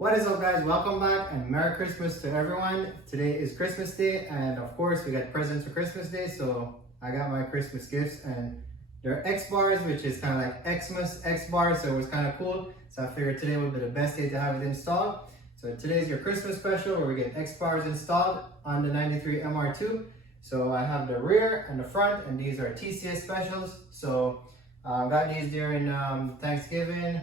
What is up, guys? Welcome back and Merry Christmas to everyone. Today is Christmas Day, and of course we got presents for Christmas Day, so I got my Christmas gifts, and they're X bars, which is kind of like Xmas X bars, so it was kind of cool. So I figured today would be the best day to have it installed. So today's your Christmas special where we get X bars installed on the 93 MR2. So I have the rear and the front, and these are TCS specials. So I got these during Thanksgiving.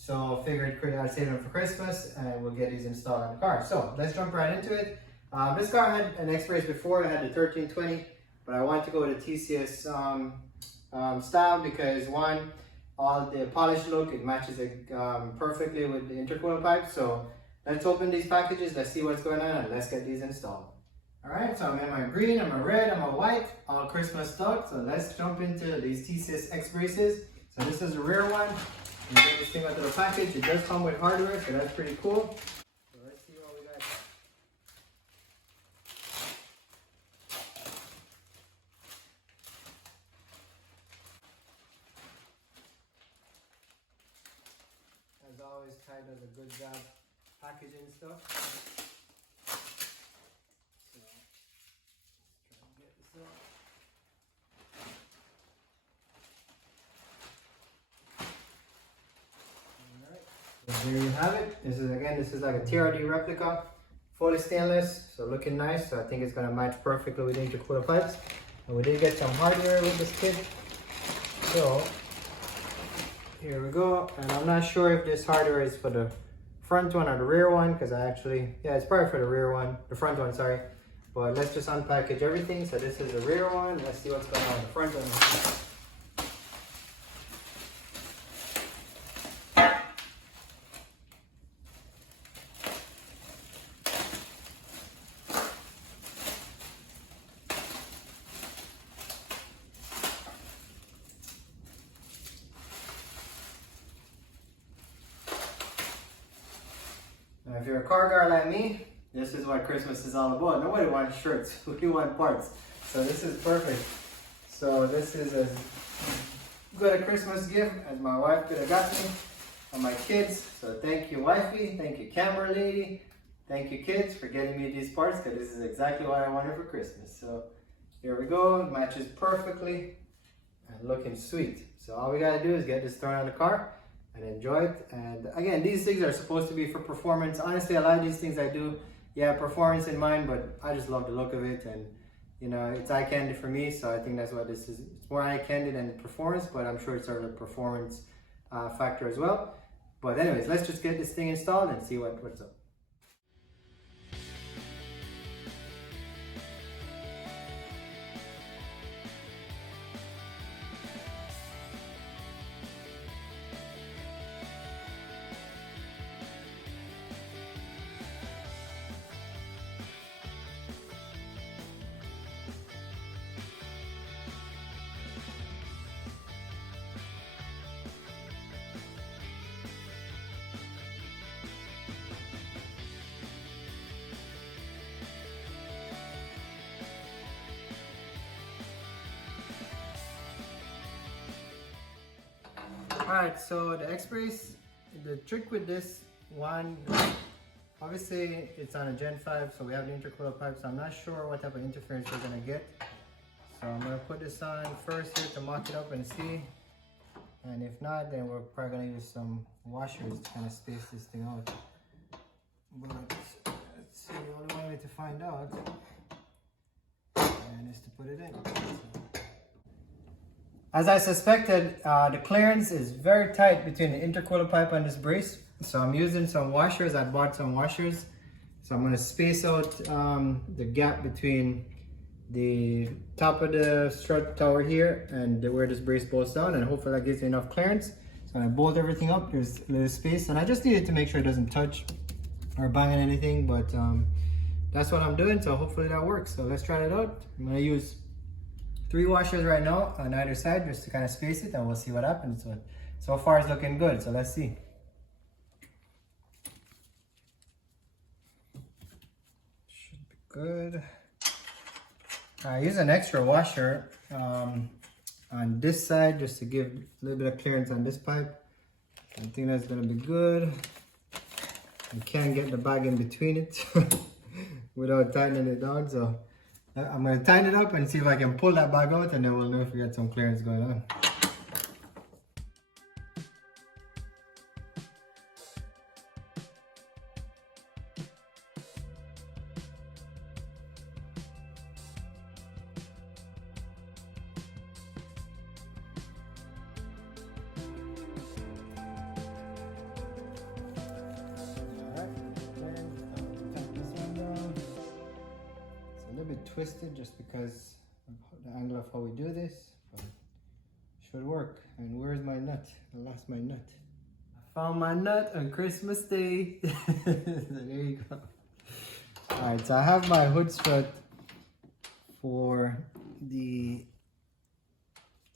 So I figured I'd save them for Christmas and we'll get these installed on the car. So let's jump right into it. This car had an X-Brace before, it had the 1320, but I wanted to go with the TCS style because one, all the polished look, it matches it perfectly with the intercooler pipe. So let's open these packages, let's see what's going on, and let's get these installed. Alright, so I'm in my green, I'm a red, I'm a white, all Christmas stuff. So let's jump into these TCS XBRACES. So this is the rear one. You get this thing out of the package. It does come with hardware, so that's pretty cool. So let's see what we got. As always, Ty does a good job packaging stuff. So let's try and get this out. There you have it. This is like a TRD replica, fully stainless, so looking nice. So I think it's gonna match perfectly with the intercooler pipes. And we did get some hardware with this kit. So here we go. And I'm not sure if this hardware is for the front one or the rear one, because it's probably for the rear one, the front one, sorry. But let's just unpackage everything. So this is the rear one. Let's see what's going on in the front one. Now, if you're a car guy like me, this is what Christmas is all about. Nobody wants shirts, we want parts. So this is perfect. So this is as good a Christmas gift as my wife could have got me and my kids. So thank you, wifey, thank you, camera lady, thank you, kids, for getting me these parts, because this is exactly what I wanted for Christmas. So here we go, it matches perfectly and looking sweet. So all we gotta do is get this thrown on the car and enjoy it. And again, these things are supposed to be for performance. Honestly, a lot of these things I do, performance in mind, but I just love the look of it, and you know, it's eye candy for me. So I think that's what this is. It's more eye candy than performance, but I'm sure it's sort of a performance factor as well. But anyways, let's just get this thing installed and see what's up. Alright, so the X-Brace, the trick with this one, obviously it's on a Gen5, so we have the intercooler pipe, so I'm not sure what type of interference we're going to get. So I'm going to put this on first here to mock it up and see. And if not, then we're probably going to use some washers to kind of space this thing out. But let's see, the only way to find out and is to put it in. So, as I suspected, the clearance is very tight between the intercooler pipe and this brace. So I'm using some washers. I bought some washers. So I'm going to space out the gap between the top of the strut tower here and where this brace bolts down, and hopefully that gives me enough clearance. So I bolt everything up. There's a little space, and I just needed to make sure it doesn't touch or bang on anything, but that's what I'm doing. So hopefully that works. So let's try it out. I'm going to use 3 washers right now on either side just to kind of space it, and we'll see what happens. So far it's looking good, so let's see. Should be good. I use an extra washer on this side just to give a little bit of clearance on this pipe. I think that's gonna be good. you can't get the bag in between it without tightening it down. So I'm going to tighten it up and see if I can pull that bag out, and then we'll know if we got some clearance going on. Twisted just because of the angle of how we do this, but should work. And where's my nut? I lost my nut. I found my nut on Christmas Day. So there you go. Alright, so I have my hood strut for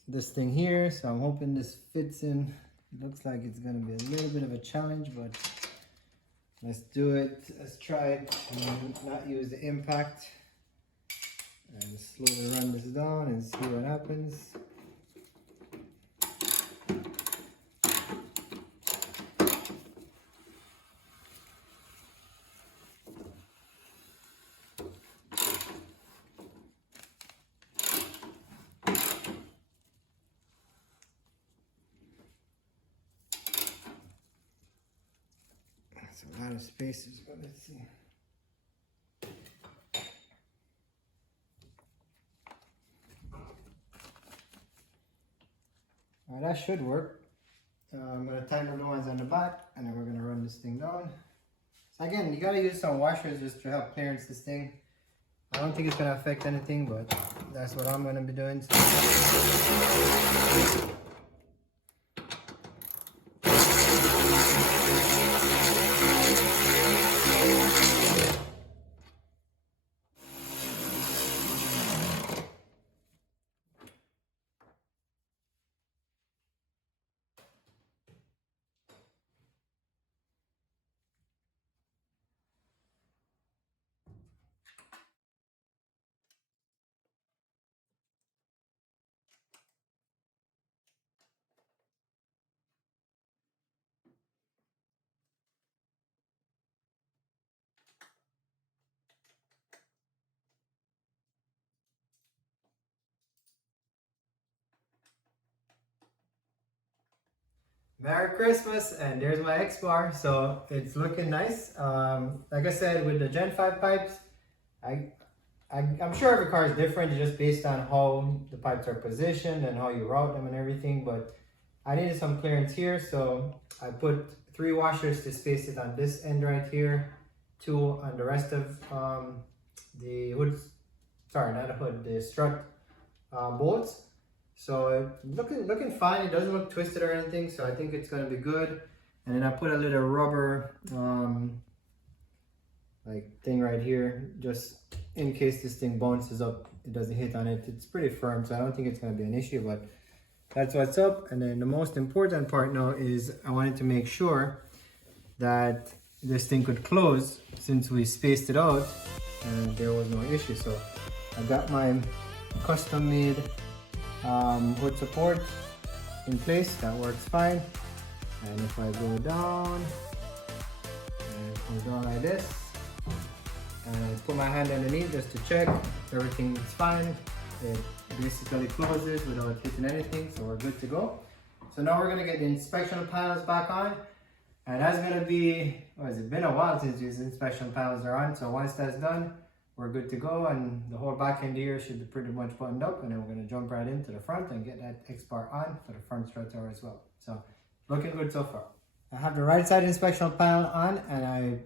this thing here, so I'm hoping this fits in. It looks like it's gonna be a little bit of a challenge, but let's do it. Let's try it and not use the impact. And slowly run this down and see what happens. That's a lot of spaces, but let's see. That should work. I'm going to tighten the ones on the back, and then we're going to run this thing down. So again, you got to use some washers just to help clearance this thing. I don't think it's going to affect anything, but that's what I'm going to be doing. So. Merry Christmas, and there's my X-bar. So it's looking nice. Like I said, with the Gen 5 pipes, I'm sure every car is different, just based on how the pipes are positioned and how you route them and everything, but I needed some clearance here, so I put 3 washers to space it on this end right here, 2 on the rest of the hood, sorry, not the hood, the strut bolts. So looking fine. It doesn't look twisted or anything, so I think it's gonna be good. And then I put a little rubber like thing right here, just in case this thing bounces up, it doesn't hit on it. It's pretty firm, so I don't think it's gonna be an issue, but that's what's up. And then the most important part now is I wanted to make sure that this thing could close since we spaced it out and there was no issue. So I got my custom made hood support in place. That works fine. And if I go down and it comes down like this, and I put my hand underneath just to check everything is fine, it basically closes without hitting anything, so we're good to go. So now we're gonna get the inspection panels back on, and that's gonna be, what has it been a while since these inspection panels are on, so once that's done, we're good to go, and the whole back end here should be pretty much buttoned up, and then we're gonna jump right into the front and get that X-bar on for the front strut tower as well. So looking good so far. I have the right side inspection panel on, and I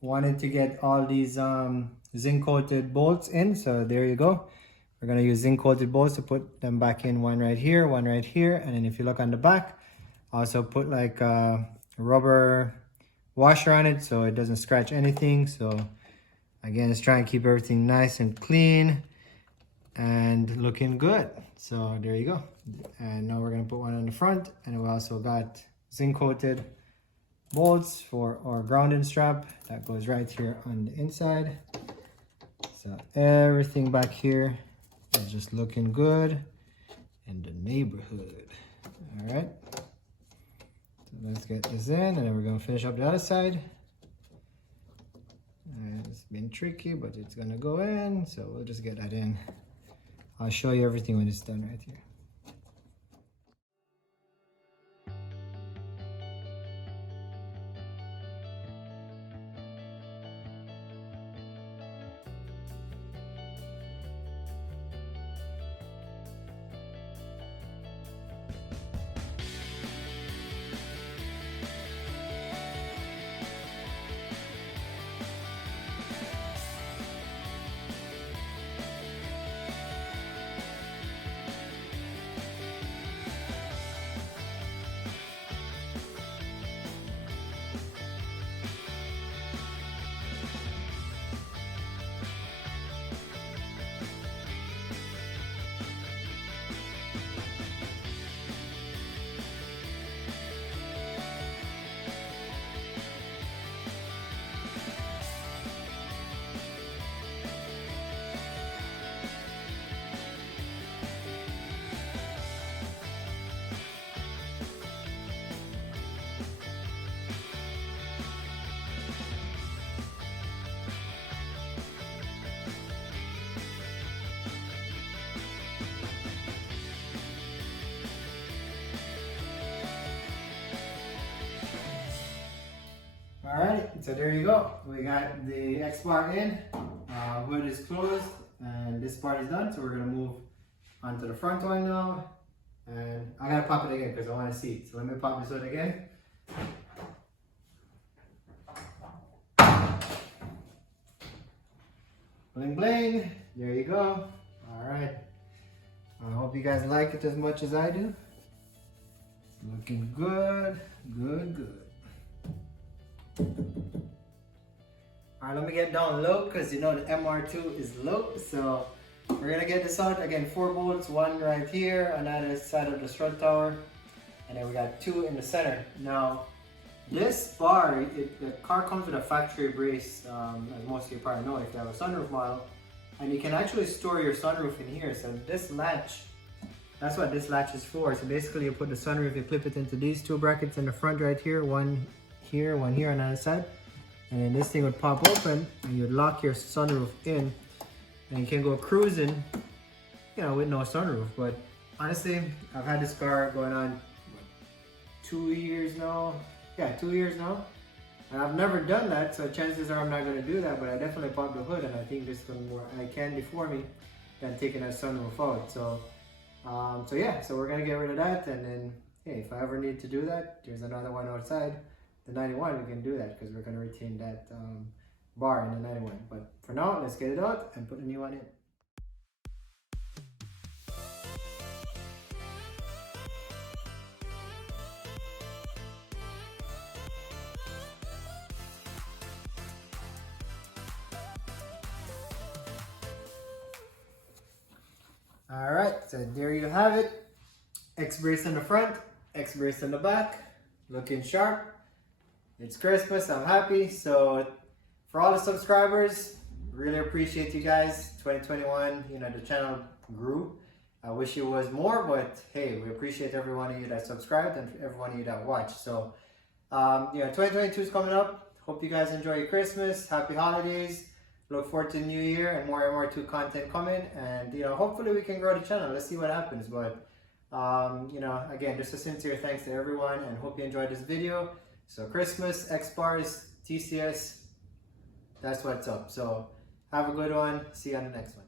wanted to get all these zinc coated bolts in, so there you go. We're gonna use zinc coated bolts to put them back in, one right here, and then if you look on the back, I also put like a rubber washer on it so it doesn't scratch anything. So again, it's trying to keep everything nice and clean and looking good. So there you go. And now we're gonna put one on the front, and we also got zinc coated bolts for our grounding strap that goes right here on the inside. So everything back here is just looking good in the neighborhood. All right, so let's get this in, and then we're gonna finish up the other side. It's been tricky, but it's gonna go in, so we'll just get that in. I'll show you everything when it's done right here. Alright, so there you go. We got the X bar in, hood is closed, and this part is done. So we're gonna move onto the front one now. And I gotta pop it again because I want to see it. So let me pop this hood again. Bling bling, there you go. Alright, I hope you guys like it as much as I do. Looking good, good, good. Alright, let me get down low because you know the MR2 is low. So we're gonna get this out again. 4 bolts, one right here on either side of the strut tower, and then we got 2 in the center. Now this bar, the car comes with a factory brace, as most of you probably know if you have a sunroof model, and you can actually store your sunroof in here. So this latch, that's what this latch is for. So basically you put the sunroof, you clip it into these 2 brackets in the front right here, one here on the other side, and then this thing would pop open and you'd lock your sunroof in, and you can go cruising, you know, with no sunroof. But honestly, I've had this car going on 2 years now. Yeah, 2 years now, and I've never done that, so chances are I'm not going to do that. But I definitely popped the hood, and I think this is going to be more eye candy for me than taking that sunroof out. So yeah, so we're going to get rid of that, and then hey, if I ever need to do that, there's another one outside the 91, we can do that because we're going to retain that bar in the 91. But for now, let's get it out and put a new one in. Alright, so there you have it. X-brace in the front, X-brace in the back, looking sharp. It's Christmas, I'm happy. So for all the subscribers, really appreciate you guys. 2021, you know, the channel grew. I wish it was more, but hey, we appreciate every one of you that subscribed and every one of you that watched. So yeah, 2022 is coming up. Hope you guys enjoy your Christmas. Happy holidays. Look forward to the new year and more MR2 content coming. And you know, hopefully we can grow the channel. Let's see what happens. But you know, again, just a sincere thanks to everyone, and hope you enjoyed this video. So Christmas, XBRACES, TCS, that's what's up. So have a good one. See you on the next one.